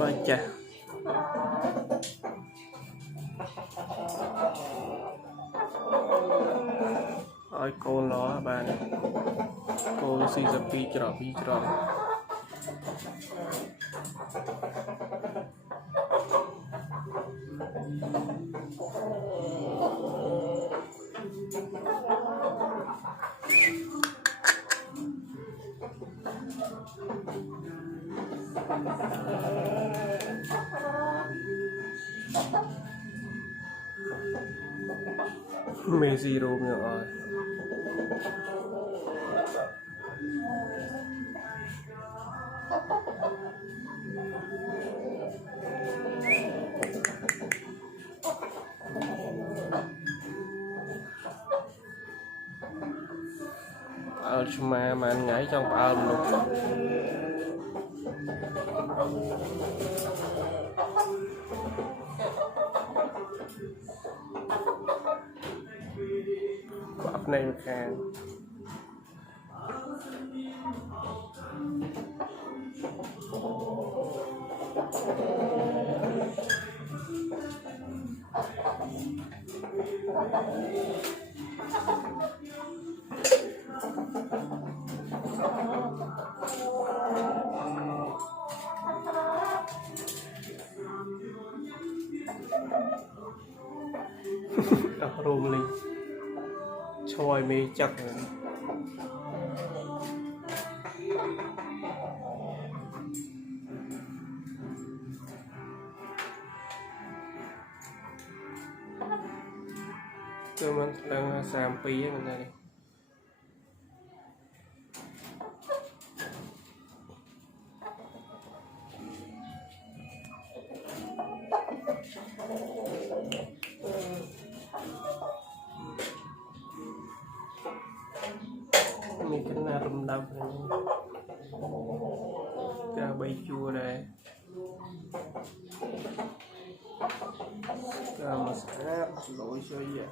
baca ôi cô nó bạn cô xì dập pi trọ Messi Romeo rồi mà anh nhảy trong ôm luôn bắp này khang rôm lên choi mê chắc tôi mình đang làm pí mình đây mình cái nào rung đập cà bay chua đây cà masala lỗi cho vậy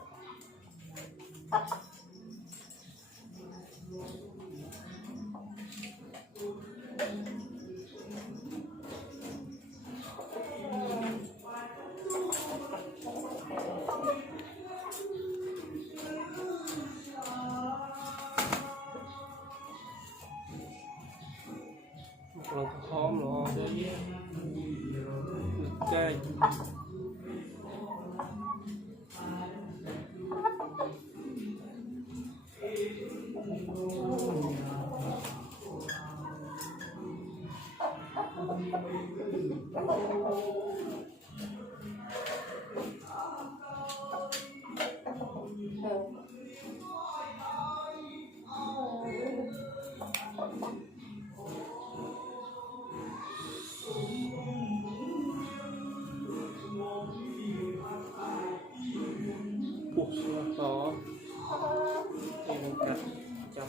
còn hóm nó đấy cây to thì mình cắt chấm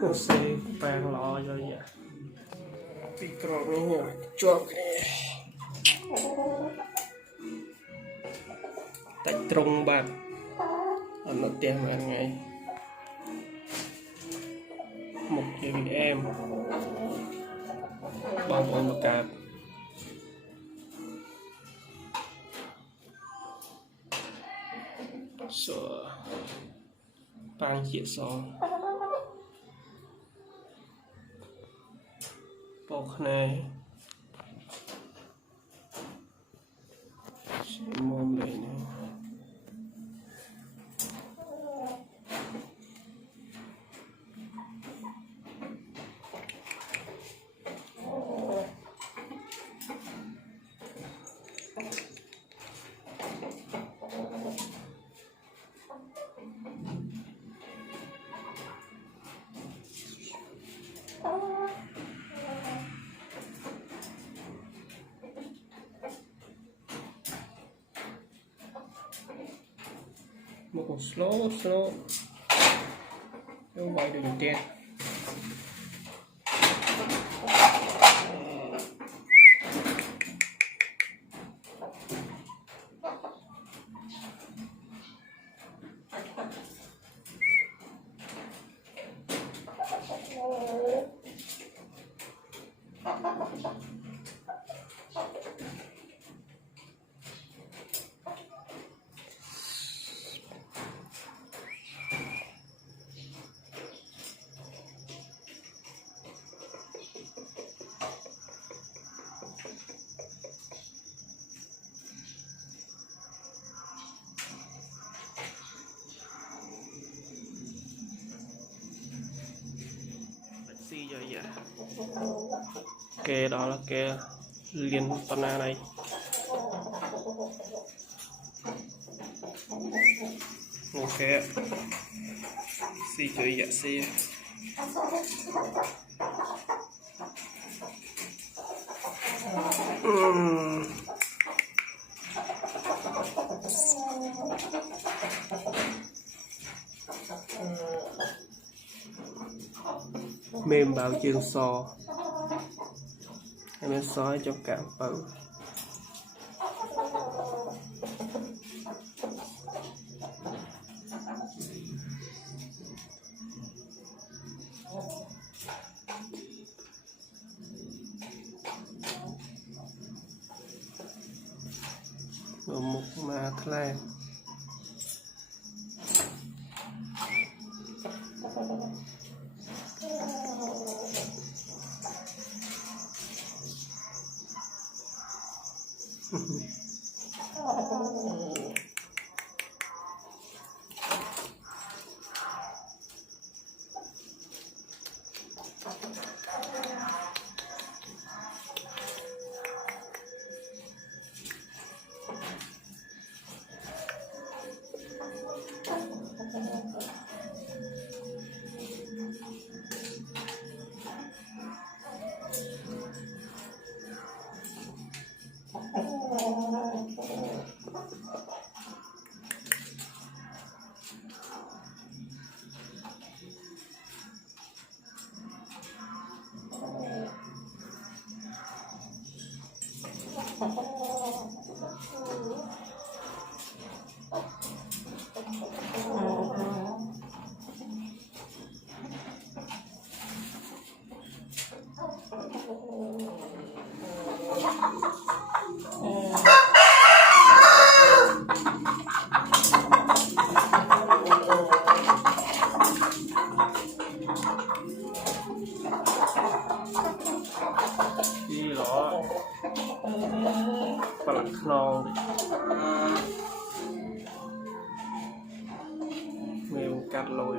rồi xe vàng lò cho vậy bị trộn nó nhiều chọc tại trung bạn anh nó tiền ăn ngay một chị em bông bông một cạp sữa pan chia son bọc này mồm này nè một con slow không quay được đèn rồi kê đó là kê liên phần này ok xì chơi dạ xì mềm vào chương so em sói trong cảm bự một mà thay đi đó và lắc non mềm cắt lồi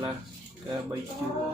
là cái bầy chua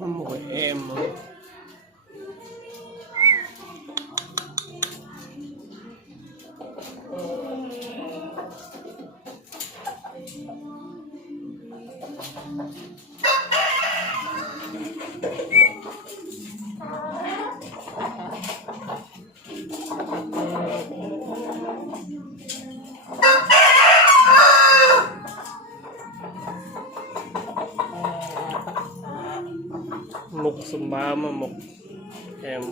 mỗi em sum ba mà một em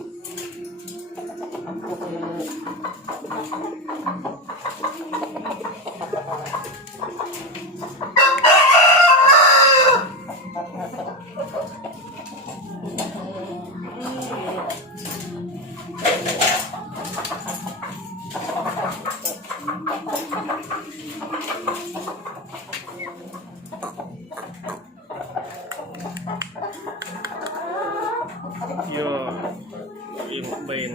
vô im một bên